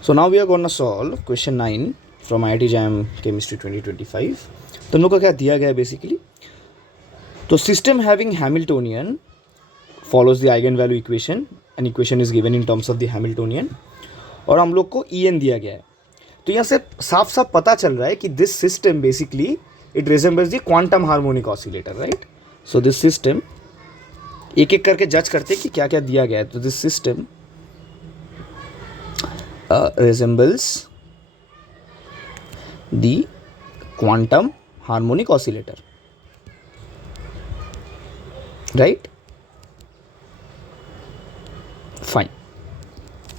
So now we are going to solve question 9 from IIT JAM Chemistry 2025. तो हम लोग का क्या दिया गया है बेसिकली, तो system having Hamiltonian follows the eigen value equation and equation is given in terms of the Hamiltonian, और हम लोग को EN दिया गया है. तो यहाँ से साफ साफ पता चल रहा है कि this system basically it resembles the quantum harmonic oscillator, right. So this system एक एक करके जज करते हैं कि क्या क्या दिया गया है. तो this system resembles the quantum harmonic oscillator, right? Fine,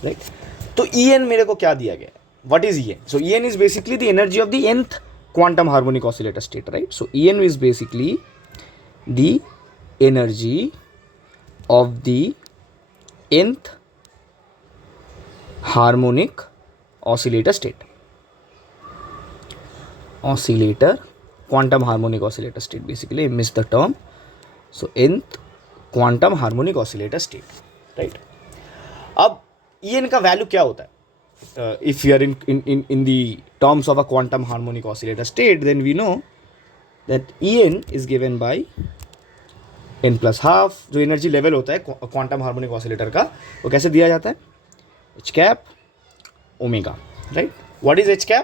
right? तो En मेरे को क्या दिया गया? What is En? So En is basically the energy of the nth quantum harmonic oscillator state, right? So En is basically the energy of the nth harmonic oscillator state, oscillator quantum harmonic oscillator state, basically miss the term. So nth quantum harmonic oscillator state, right. अब En का value क्या होता है? If you are in the terms of a quantum harmonic oscillator state, then we know that En is given by n plus half. जो energy level होता है quantum harmonic oscillator का, वो कैसे दिया जाता है? H cap omega, right. What is H cap?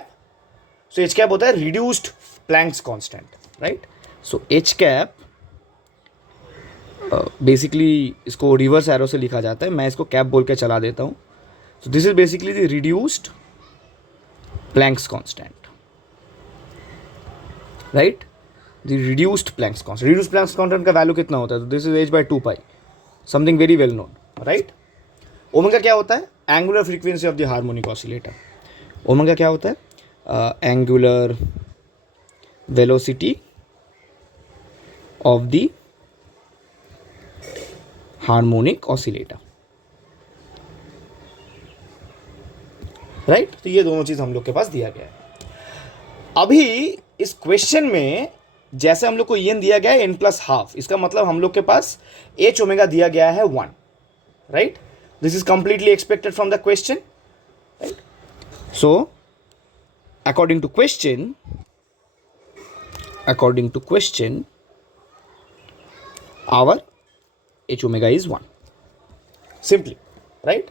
So H cap होता है रिड्यूस्ड प्लैंक्स कांस्टेंट, राइट. सो H cap बेसिकली इसको रिवर्स एरो से लिखा जाता है, मैं इसको कैप बोल के चला देता हूँ. So this is basically the reduced Planck's constant, right. The reduced Planck's constant. Reduced Planck's constant का वैल्यू कितना होता है? तो this is h/2 something very well known, right. Omega क्या होता है? Angular frequency of the harmonic oscillator. Omega क्या होता है? Angular velocity of the harmonic oscillator, right. तो ये दोनों चीज हम लोग के पास दिया गया है. अभी इस क्वेश्चन में जैसे हम लोग को EN दिया गया है n प्लस हाफ, इसका मतलब हम लोग के पास H ओमेगा दिया गया है 1, right. This is completely expected from the question, right? So, according to question, our H omega is 1. Simply, right?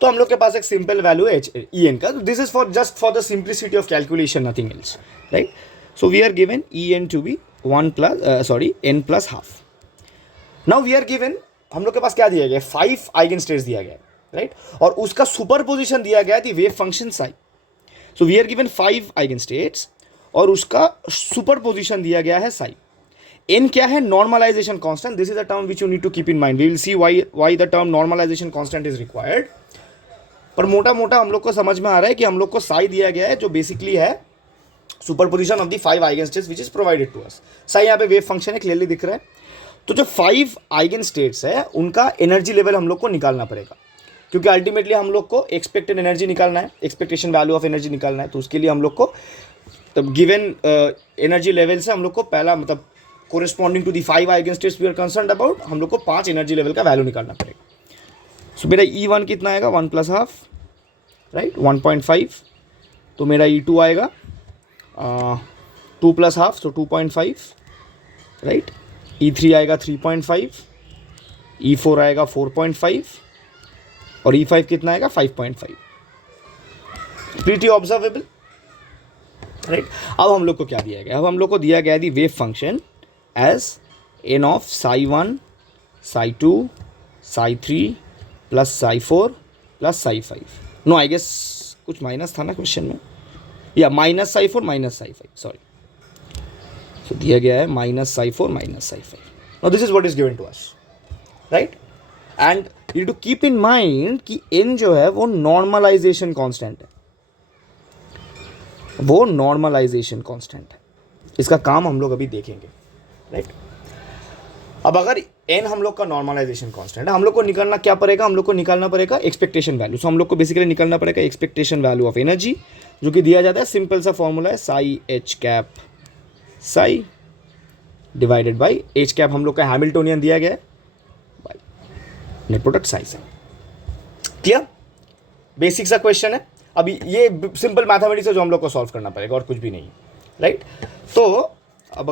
तो हम लोग के पास एक सिंपल वैल्यू है En का. This is for just for the simplicity of calculation, nothing else, right? So we are given En to be 1 plus n plus half. Now we are given, हम लोग के पास क्या दिया गया है? 5 आइगन स्टेट्स दिया गया है, राइट. और उसका सुपर पोजिशन दिया गया है wave function psi. So we are given 5 eigen states और उसका सुपर पोजिशन दिया गया है साई. n क्या है? Normalisation constant. This is the term which you need to keep in mind. We will see why the term normalisation constant is required. पर मोटा मोटा हम लोग को समझ में आ रहा है कि हम लोग को साई दिया गया है, जो बेसिकली है superposition of the 5 eigen states which is provided to us. Psi यहाँ पे वेव फंक्शन है, क्लियरली दिख रहा है. तो जो 5 आइगन स्टेट्स है उनका एनर्जी लेवल हम लोग को निकालना पड़ेगा, क्योंकि अल्टीमेटली हम लोग को एक्सपेक्टेड एनर्जी निकालना है, एक्सपेक्टेशन वैल्यू ऑफ एनर्जी निकालना है. तो उसके लिए हम लोग को गिवन एनर्जी लेवल से हम लोग को पहला मतलब corresponding to the 5 eigen states we are concerned about, हम लोग को 5 एनर्जी लेवल का वैल्यू निकालना पड़ेगा. सो मेरा E1 कितना आएगा? 1 प्लस हाफ, राइट, 1.5. तो मेरा E2 आएगा 2 प्लस हाफ, तो 2.5, राइट. E3 आएगा 3.5, E4 आएगा 4.5 और E5 कितना आएगा? 5.5. Pretty observable, right. अब हम लोग को क्या दिया गया? अब हम लोग को दिया गया the wave function as n of psi1, psi2, psi3 plus psi4 plus psi5. No, I guess कुछ माइनस था ना क्वेश्चन में, या minus psi4 minus psi5, sorry. तो दिया गया है minus psi4 minus psi5. Now this is what is given to us, right. And you to keep in mind कि n जो है वो नॉर्मलाइजेशन कांस्टेंट है, वो नॉर्मलाइजेशन कांस्टेंट है. इसका काम हम लोग अभी देखेंगे, राइट. अब अगर n हम लोग का नॉर्मलाइजेशन कांस्टेंट है, हम लोग को निकालना क्या पड़ेगा? हम लोग को निकालना पड़ेगा एक्सपेक्टेशन वैल्यू. सो हम लोग को बेसिकली निकालना पड़ेगा एक्सपेक्टेशन वैल्यू ऑफ एनर्जी, जो कि दिया जाता है सिंपल सा फॉर्मूला है Sai H cap Sai divided by H cap. हम लोग का हैमिल्टोनियन दिया गया है by net product Sai. Clear? Basic सा क्वेश्चन है, अभी ये सिंपल मैथमेटिक्स है जो हम लोग को सॉल्व करना पड़ेगा और कुछ भी नहीं, राइट। तो अब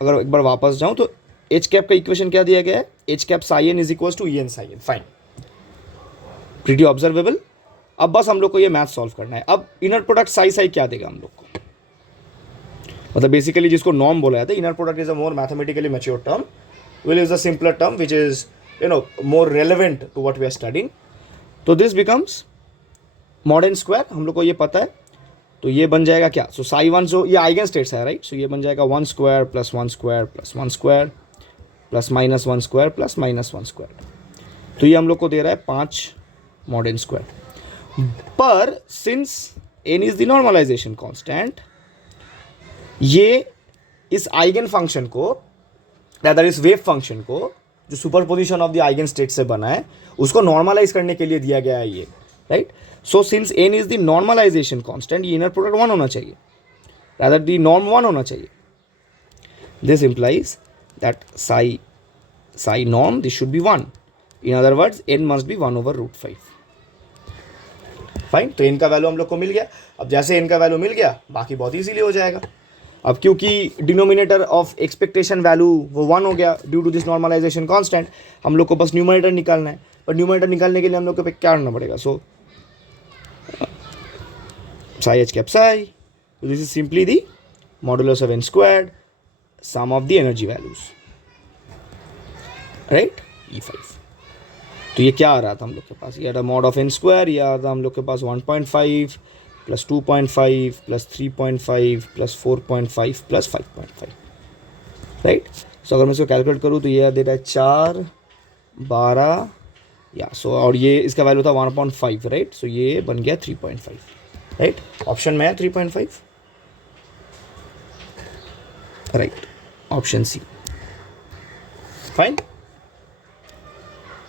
अगर एक बार वापस जाऊँ तो एच कैप का इक्वेशन क्या दिया गया है, H cap psi n is equal to E n psi n, fine, pretty observable. अब बस हम लोग को ये मैथ सॉल्व करना है। अब इनर प्रोडक्ट साई साई क्या देगा हम लोग को, मतलब बेसिकली जिसको नॉर्म बोला जाता है, inner product is a more mathematically mature term, will is a simpler term which is more relevant to what we are studying. तो this becomes mod n square, हम लोग को ये पता है, तो ये बन जाएगा क्या, सो साई वन, जो ये आइगन स्टेट्स है, राइट, सो ये बन जाएगा 1 square plus 1 square plus 1 square plus minus 1 square plus minus 1 square. तो ये हम लोग को दे रहा है 5 मॉड एन स्क्वायर। पर since n is the normalisation constant, ये इस आइगन फंक्शन को, दैट इज वेव फंक्शन को, जो superposition of the eigen state से बना है, उसको नॉर्मलाइज करने के लिए दिया गया है ये, right. So since n is the normalisation constant, ये इनर प्रोडक्ट 1 होना चाहिए, रादर द नॉर्म 1 होना चाहिए। This implies that psi norm this should be 1, in other words n must be 1/√5, fine. तो एन का वैल्यू हम लोग को मिल गया। अब जैसे एन का वैल्यू मिल गया, बाकी बहुत इजीली हो जाएगा। अब क्योंकि डिनोमिनेटर ऑफ एक्सपेक्टेशन वैल्यू वो 1 हो गया due to this normalisation constant, हम लोग को बस न्यूमरेटर निकालना है। पर न्यूमरेटर निकालने के लिए हम लोग को पे क्या करना पड़ेगा, सो psi h cap psi, this is simply the modulus of n squared, sum of the energy values, right, E5। तो ये क्या आ रहा था हम लोग के पास, ये मॉड ऑफ एन स्क्वायर, ये आ रहा था हम लोग के पास 1.5 plus 2.5 plus 3.5 plus 4.5 plus 5.5, right. So अगर मैं इसको कैलकुलेट करूँ तो ये दे रहा है 4 12 या सो, और ये इसका वैल्यू था 1.5, राइट। सो ये बन गया 3.5, राइट। ऑप्शन में है 3.5, राइट, ऑप्शन सी, फाइन।